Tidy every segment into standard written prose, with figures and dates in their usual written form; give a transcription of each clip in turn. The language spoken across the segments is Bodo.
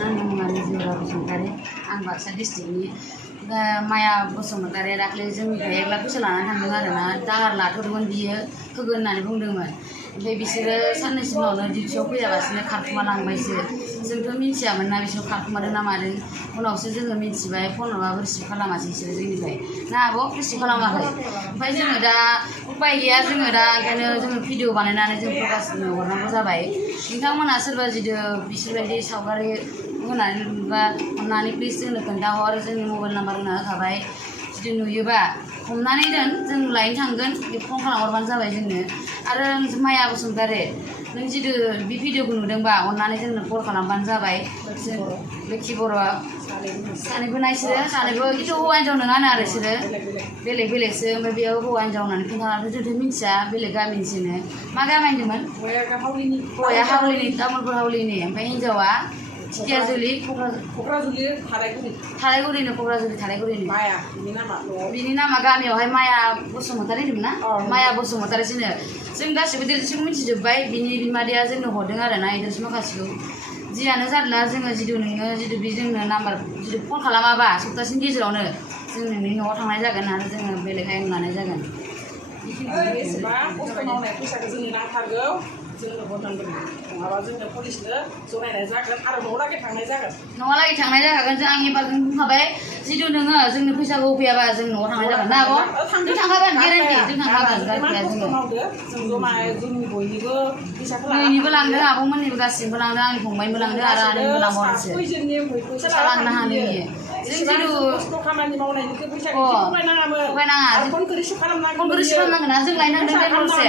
आंनि मुङा निजुरा बसुमतारी आं बाक्सा डिस्ट्रिक्टनि माया बसुमतारी दाख्लै जोंनिफ्राय 1 लाख फैसा लानानै थांदों आरोना दाहार लाथ'दोंमोन बियो होगोन होननानै बुंदोंमोन ओमफ्राय बिसोरो साननैसो उनावनो डिउटियाव फैयालासिनो खारखुमा लांबायसो जोंथ' मिथियामोन ना बिसोर खारखुमादों ना मादों उनावसो जोङो मिथिबाय फन हरबाबो रिसिभ खालामासै बिसोरो जोंनिफ्राय ना आब' रिसिभ खालामाखै ओमफ्राय जोङो दा उपाय गैया जोङो दा ओंखायनो जोङो भिडिअ बानायनानै जों प्रकाशनो हरनांगौ जाबाय नोंथांमोना सोरबा जुदि बिसोरबायदि सावगारि होनानै नुबा अननानै प्लिज जोंनो खोन्थाहर जोंनि मबाइल नाम्बार होना होखाबाय जुदि नुयोबा हमनानै दोन जों लायनो थांगोन फन खालामहरबानो जाबाय जोंनो आरो माया बसुमतारी नों जुदि बे भिडिअखौ नुदोंबा अननानै जोंनो कल खालामबानो जाबाय लोक्षि बर'आ सानैबो नायसोरो सानैबो खिन्थु हौवा हिन्जाव नङानो आरो बिसोरो बेलेग बेलेगसो ओमफ्राय बेयाव हौवा हिन्जाव होननानै खोन्थानानै जोंथ' मिन्थिया बेलेग गामिनिसोनो मा गामि होनदोंमोन हौवाया हावलिनि तामुलपुर हावलिनि ओमफ्राय हिन्जावा चिकियाजुलि थारायगुरिनो क'क्राझारनि थारायगुरिनि बिनि नामा गामियावहाय माया बसुमतारी होनदोंमोन ना माया बसुमतारीसोनो जों गासिबो डिटेल्सखौ मिथिजोब्बाय बिनि बिमादैया जोंनो हरदों आरो ना डिटेल्स माखासेखौ जियानो जादोंला जोङो जुदि नोङो जुदि बे जोंनो नाम्बार जुदि फन खालामाबा सप्तासेनि गेजेरावनो जों नोंनि न'आव थांनाय जागोन आरो जोङो बेलेगहाय लानाय जागोन खस्थ' मावनाय फैसाखौ जोंनो नांथारगौ जोंनो हरनांगोन नङाबा जोङो पुलिसनो जनायनाय जागोन आरो न'आवलागै थांनाय जागोन न'आवलागै थांनाय जाखागोन जों आंनि बागै बुंखाबाय जिथु नोङो जोंनो फैसाखौ होफैयाबा जों न'आव थांनाय जागोन ना आब' जों थांखागोन गेरेन्टि जों थांखागोन गारखाया जोङो जों जमायै जोंनि बयनिबो फैसाखौ नोंनिबो लांदों आब'मोननिबो गासिबो लांदों आंनि फंबायनिबो लांदों आरो आनैबो लांबावदोंसो लांनो हानायनि जों जिथु खस्थ' खामानि मावनायनिखौ फैसाखौ थगायनाङा फनखौ रिसिभ खालामनांगोन ना जों लायनांगोन बेंगलरसे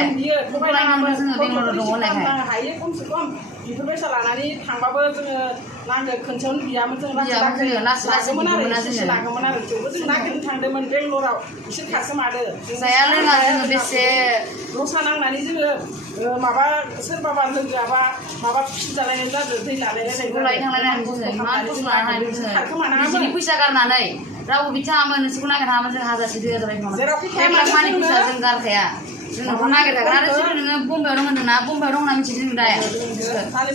लायनांगोन जोङो बेंगलराव दङ होननायखाय हायो खमसे खम बेफोरबायसा लानानै थांबाबो जोङो नांगौ खनसेयावनो बियामोन जों लागोमोन आरो थेवबो जों नागिरनो थांदोंमोन बेंगलराव बिसोर थाखोमादो जाया लोङा जोङो बेसे रसा नांनानै जोङो माबा सोरबाबा लोगोआबा माबा फिसिजालायनाय जादों दै लालायलायनाय फैसा गारनानै रावबो बिथाङामोन नोंसोरखौ नागिरनाङामोन जों हाजारसे 2000 मानि फैसा जों गारखाया जोंनोखौ नागिरखागोन आरो जुदि नोङो बम्बाइआव दं होनदोंना बम्बाइआव दं होनना मिथिदों जों दाया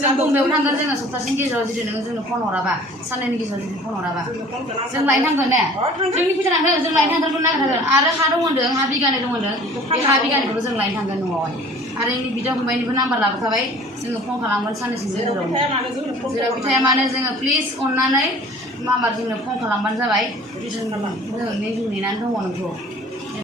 जों बम्बाइआव थांगोन जोङो सप्तासेनि गेजेराव जुदि नोङो जोंनो फन हराबा साननैनि गेजेराव जुदि फन हराबा जों लायनो थांगोन ने जोंनि फैसा नांगोन जों लायनो थांगोन नागिरखागोन आरो हा दं होनदों हा बिगानै दं होनदों बे हा बिगानैखौबो जों लायनो थांगोन न'आवहाय आरो इनि बिदा फंबायनिबो नाम्बार लाबोखाबाय जोङो फन खालामगोन साननैसो गेजेराव जेरावखि थाया मानो जोङो प्लिज अननानै माबार जोंनो फन खालामबानो जाबाय जों नेनानै दङ नोंखौ